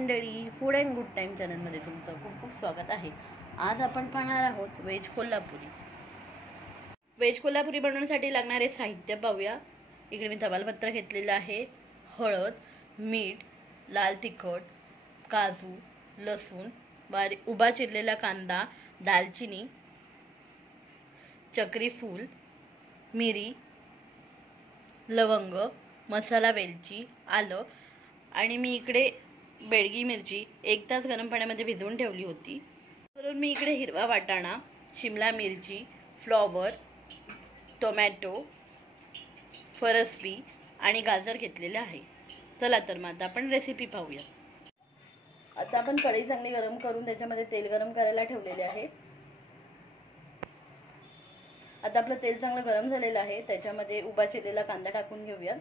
मंडळी, food and good time चॅनलमध्ये तुमचं खूप खूप स्वागत आहे. आज आपण पाहणार आहोत व्हेज कोल्हापुरी. व्हेज कोल्हापुरी बनवण्यासाठी लागणारे साहित्य पाहूया. इकडे मी तमालपत्र घेतलेलं आहे, हळद, मीठ, लाल तिखट, काजू, लसूण, उभा चिरलेला कांदा, दालचिनी, चक्री फूल, मिरी, लवंग, मसाला वेलची, आलं आणि मी इकडे बेडगी मिरची 1 तास गरम पाण्यामध्ये भिजवून ठेवली होती. म्हणून मी इकडे हिरवा वाटाणा, शिमला मिरची, फ्लॉवर, टोमॅटो, फरसबी आणि गाजर घेतलेले आहे. चला तर मग आता आपण रेसिपी पाहूया. आता आपण कढई चांगली गरम करून त्याच्यामध्ये तेल गरम करायला ठेवलेले आहे. आता आपलं तेल चांगलं गरम झालेलं आहे. त्याच्यामध्ये उभा चिरलेला कांदा टाकून घेऊया.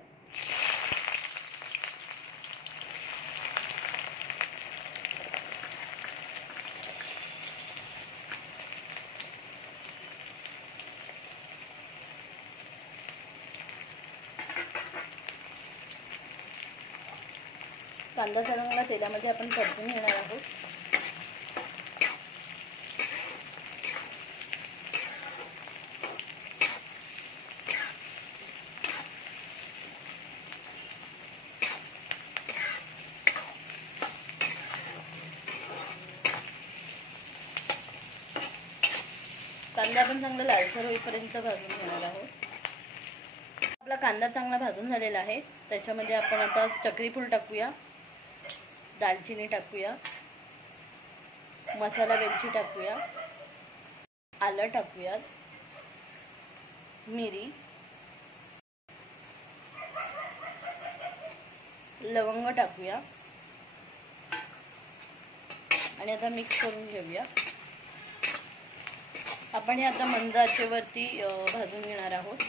कांदा चांगला तेलामध्ये आपण परतून घेणार आहोत. कांदा आपण चांगला लालसर होईपर्यंत भाजून घेणार आहोत. आपला कांदा चांगला भाजून झालेला आहे. त्याच्यामध्ये आपण आता चक्री फूल टाकूया, दालचिनी टाकूया, मसाला वेलची टाकूया, आलं टाकूया, मिरी, लवंग टाकूया आणि आता मिक्स करून घेऊया. आपण हे आता मंद आचेवरती भाजून घेणार आहोत.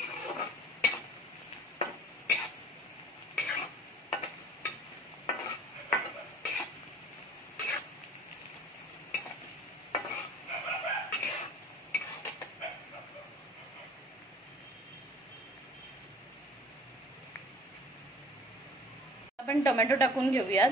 आपण टोमॅटो टाकून घेऊयात.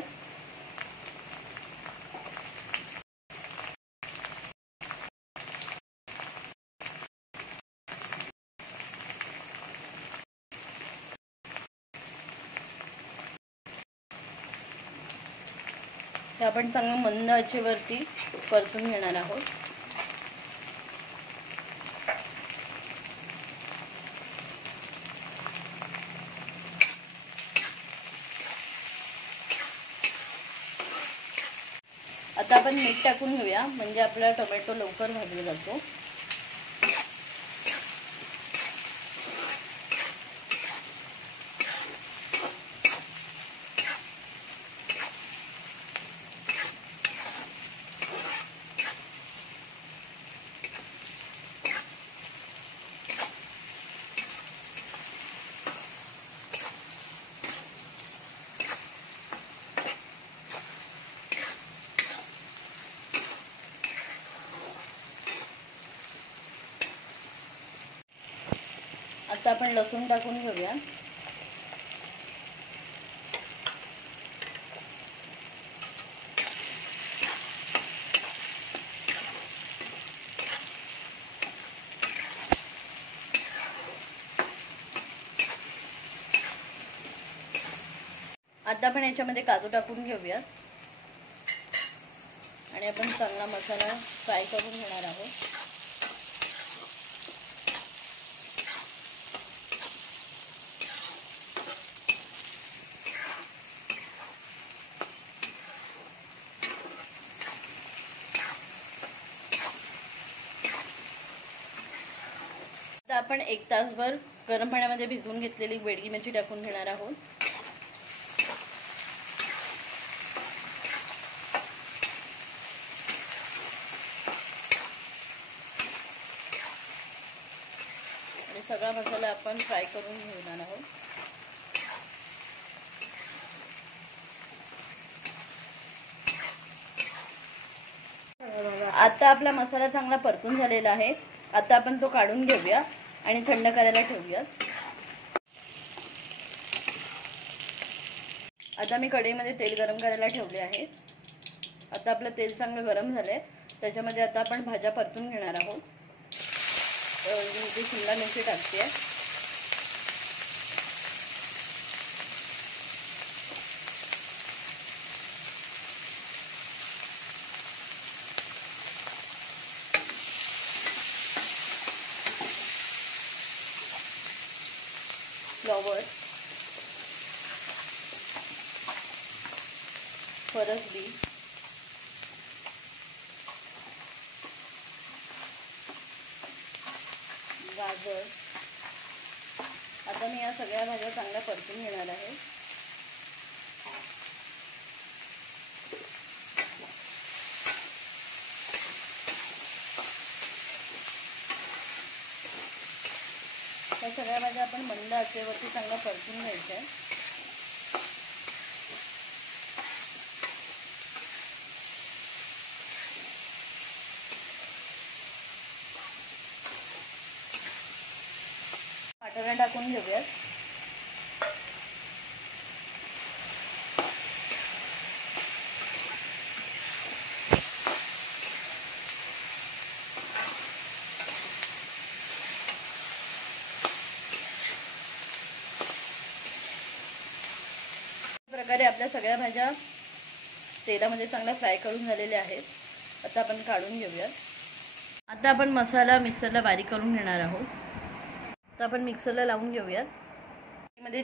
हे आपण चांगलं मंद आचेवरती परतून घेणार आहोत. आता आपण मीठ टाकून घेऊया, म्हणजे आपला टोमॅटो लवकर भाजला जातो. आता आपण लसूण टाकून घेऊया. आता आपण याच्यामध्ये काजू टाकून घेऊया आणि आपण चांगला मसाला फ्राय करून घेणार आहोत. आता आपण 1 तासभर गरम पाण्यामध्ये भिजवून घेतलेली बेडगी मिरची टाकून घेणार आहोत. आणि सगळा मसाला आपण फ्राय करून घेणार आहोत. आता आपला मसाला चांगला परतून झालेला आहे. आता आपण तो काढून घेऊया आणि थंड करायला ठेवूया. आता मी कढईमध्ये तेल गरम करायला ठेवले आहे. आता आपलं तेल चांगलं गरम झालंय, त्याच्यामध्ये आता आपण भाज्या परतून घेणार आहोत. मी इथे शिमला मिरची टाकते. फ्लॉवर, फरसबी, गाजर. आता मी या सगळ्या भाज्या चांगल्या परतून घेणार आहे. या सगळ्या भाज्या आपण मंद आचेवरती चांगल्या परतून घ्यायच्या आहे. वाटाणा टाकून घेऊयात. प्रकारे आपल्या सगळ्या भाज्या तेलामध्ये चांगल्या फ्राय करून झालेल्या आहेत. आता आपण काढून घेऊयात. आता आपण मसाला मिक्सरला बारीक करून घेणार आहोत. आता आपण मिक्सरला लावून घेऊयात. मध्ये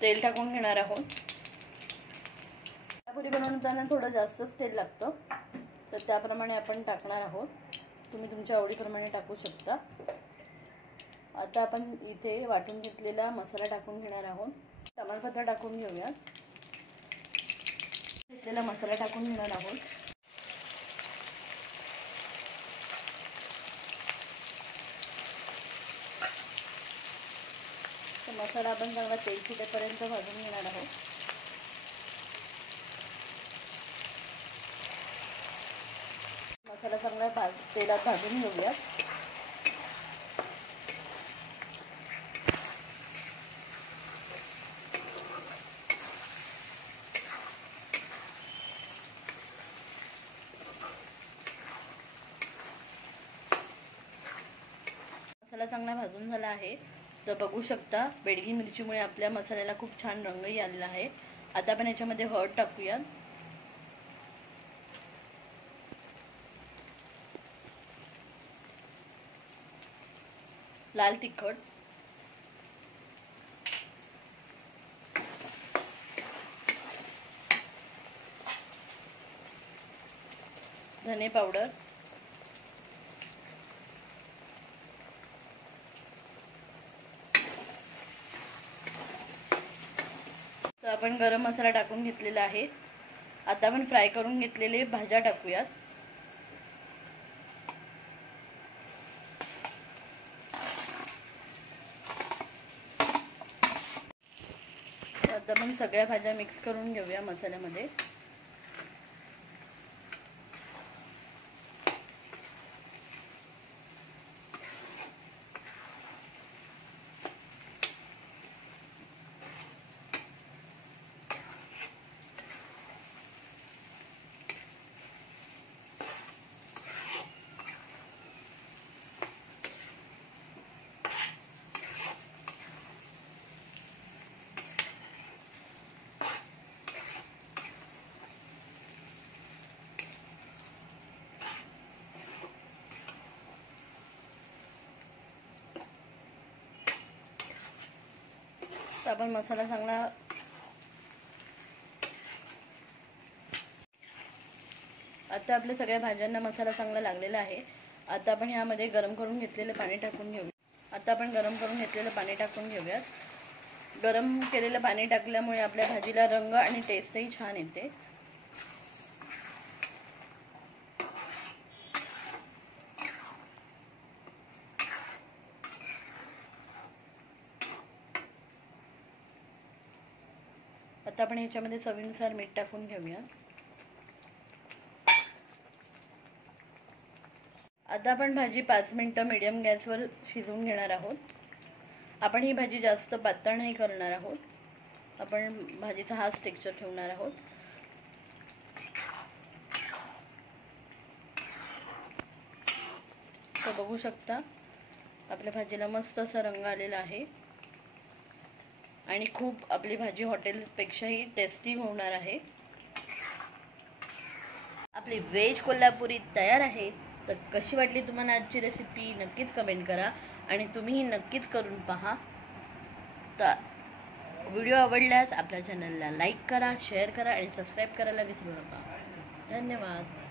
तेल टाकून घेणार आहोत. पुरी बनवताना थोडं जास्तच तेल लागतं, तर त्याप्रमाणे आपण टाकणार आहोत. तुम्ही तुमच्या आवडीप्रमाणे टाकू शकता. आता आपण इथे वाटून घेतलेला मसाला टाकून घेणार आहोत. तमालपत्र टाकून घेऊयात. घेतलेला मसाला टाकून घेणार आहोत. मसाला आपण चांगला तेल सुटेपर्यंत भाजून घेणार आहोत. मसाला चांगला तेलात भाजून घेऊयात. मसाला चांगला भाजून झाला आहे. तर बघू शकता बेडगी मिरचीमुळे आपल्या मसाल्याला खूप छान रंगही आलेला आहे. आता आपण याच्यामध्ये हळद टाकूया. लाल तिखट, धने पावडर, तर आपण गरम मसाला टाकून घेतलेला आहे. आता आपण फ्राय करून घेतलेले भाज्या टाकूयात. आता आपण सगळ्या भाज्या मिक्स करून घेऊया मसाल्यामध्ये. तर आपण मसाला चांगला आता आपल्या सगळ्या भाज्यांना मसाला चांगला लागलेला आहे. आता आपण यामध्ये गरम करून घेतलेले पाणी टाकून घेऊया. आता आपण गरम करून घेतलेलं पाणी टाकून घेऊयात. गरम केलेलं पाणी टाकल्यामुळे आपल्या भाजीला रंग आणि टेस्टही छान येते. आता आपण याच्यामध्ये चवीनुसार मीठ टाकून घेऊया. आता आपण भाजी 5 मिनिटं मीडियम गॅसवर शिजवून घेणार आहोत. आपण ही भाजी जास्त पातळ नाही करणार आहोत. आपण भाजीचा हाच टेक्स्चर ठेवणार आहोत. तर बघू शकता आपल्या भाजीला मस्त असा रंग आलेला आहे आणि खूप आपली भाजी हॉटेलपेक्षाही टेस्टी होणार आहे. आपली व्हेज कोल्हापुरी तयार आहे. तर कशी वाटली तुम्हाला आजची रेसिपी नक्कीच कमेंट करा आणि तुम्हीही नक्कीच करून पहा. तर व्हिडिओ आवडल्यास आपल्या चॅनलला लाईक करा, शेअर करा आणि सबस्क्राईब करायला विसरू नका. धन्यवाद.